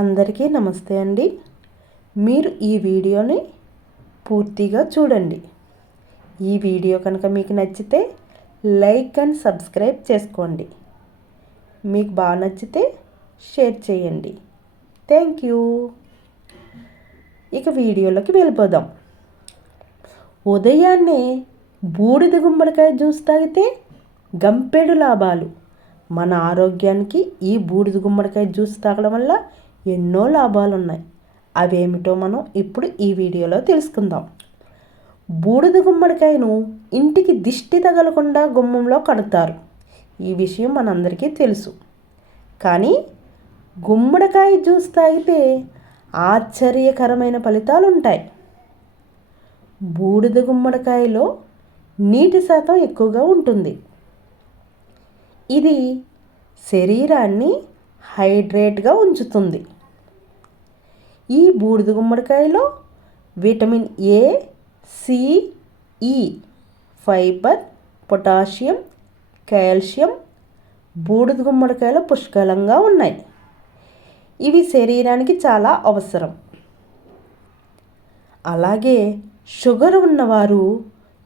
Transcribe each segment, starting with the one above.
అందరికీ నమస్తే అండి. మీరు ఈ వీడియోని పూర్తిగా చూడండి. ఈ వీడియో కనుక మీకు నచ్చితే లైక్ అండ్ సబ్స్క్రైబ్ చేసుకోండి. మీకు బాగా నచ్చితే షేర్ చేయండి. Thank you. ఇక వీడియోలోకి వెళ్ళిపోదాం. ఉదయాన్నే బూడిద గుమ్మడికాయ జ్యూస్ తాగితే గంపెడు లాభాలు. మన ఆరోగ్యానికి ఈ బూడిద గుమ్మడికాయ జ్యూస్ తాగడం వల్ల ఎన్నో లాభాలు ఉన్నాయి అవేమిటో మనం ఇప్పుడు ఈ వీడియోలో తెలుసుకుందాం. బూడిద గుమ్మడికాయను ఇంటికి దిష్టి తగలకుండా గుమ్మంలో కడతారు. ఈ విషయం మనందరికీ తెలుసు. కానీ గుమ్మడికాయ జ్యూస్ తాగితే ఆశ్చర్యకరమైన ఫలితాలు ఉంటాయి బూడిద గుమ్మడికాయలో నీటి శాతం ఎక్కువగా ఉంటుంది. ఇది శరీరాన్ని హైడ్రేట్గా ఉంచుతుంది. ఈ బూడిద గుమ్మడికాయలో vitamin A C E e, fibre potassium calcium బూడిద గుమ్మడికాయలో పుష్కలంగా ఉన్నాయి. ఇవి శరీరానికి చాలా అవసరం. అలాగే షుగర్ ఉన్నవారు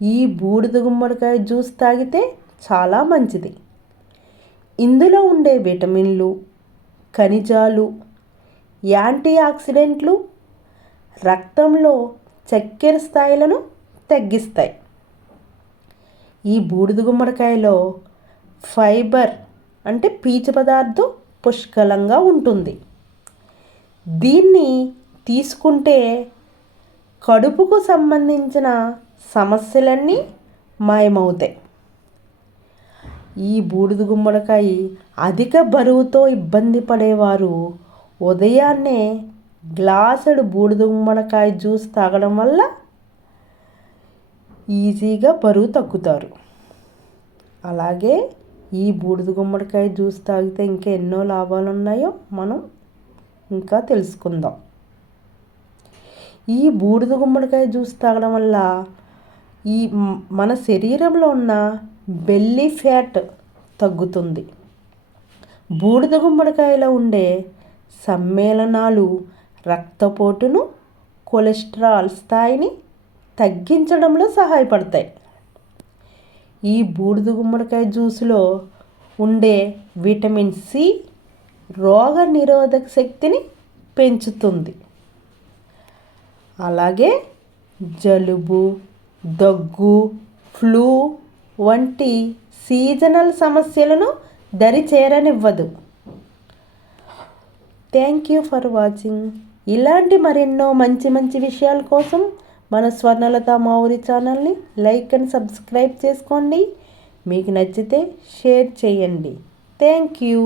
ఈ బూడిద గుమ్మడికాయ జ్యూస్ తాగితే చాలా మంచిది. ఇందులో ఉండే విటమిన్లు ఖనిజాలు యాంటీ ఆక్సిడెంట్లు రక్తంలో చక్కెర స్థాయిలను తగ్గిస్తాయి. ఈ బూడిద గుమ్మడికాయలో ఫైబర్ అంటే పీచు పదార్థం పుష్కలంగా ఉంటుంది. దీన్ని తీసుకుంటే కడుపుకు సంబంధించిన సమస్యలన్నీ మాయమవుతాయి. ఈ బూడిద గుమ్మడికాయ అధిక బరువుతో ఇబ్బంది పడేవారు ఉదయాన్నే గ్లాసుడు బూడిద గుమ్మడికాయ జ్యూస్ తాగడం వల్ల ఈజీగా బరువు తగ్గుతారు. అలాగే ఈ బూడిద గుమ్మడికాయ జ్యూస్ తాగితే ఇంకా ఎన్నో లాభాలు ఉన్నాయో మనం ఇంకా తెలుసుకుందాం. ఈ బూడిద గుమ్మడికాయ జ్యూస్ తాగడం వల్ల ఈ మన శరీరంలో ఉన్న బెల్లీ ఫ్యాట్ తగ్గుతుంది. బూడిద గుమ్మడికాయలో ఉండే సమ్మేళనాలు రక్తపోటును కొలెస్ట్రాల్ స్థాయిని తగ్గించడంలో సహాయపడతాయి. ఈ బూడిద గుమ్మడికాయ జ్యూస్లో ఉండే విటమిన్ సి రోగ నిరోధక శక్తిని పెంచుతుంది. అలాగే జలుబు దగ్గు ఫ్లూ వంటి సీజనల్ సమస్యలను దరి చేరనివ్వదు థ్యాంక్ యూ ఫర్ వాచింగ్ ఇలాంటి మరెన్నో మంచి మంచి విషయాల కోసం మన స్వర్ణలత మావురి ఛానల్ని లైక్ అండ్ సబ్స్క్రైబ్ చేసుకోండి. మీకు నచ్చితే షేర్ చేయండి. Thank you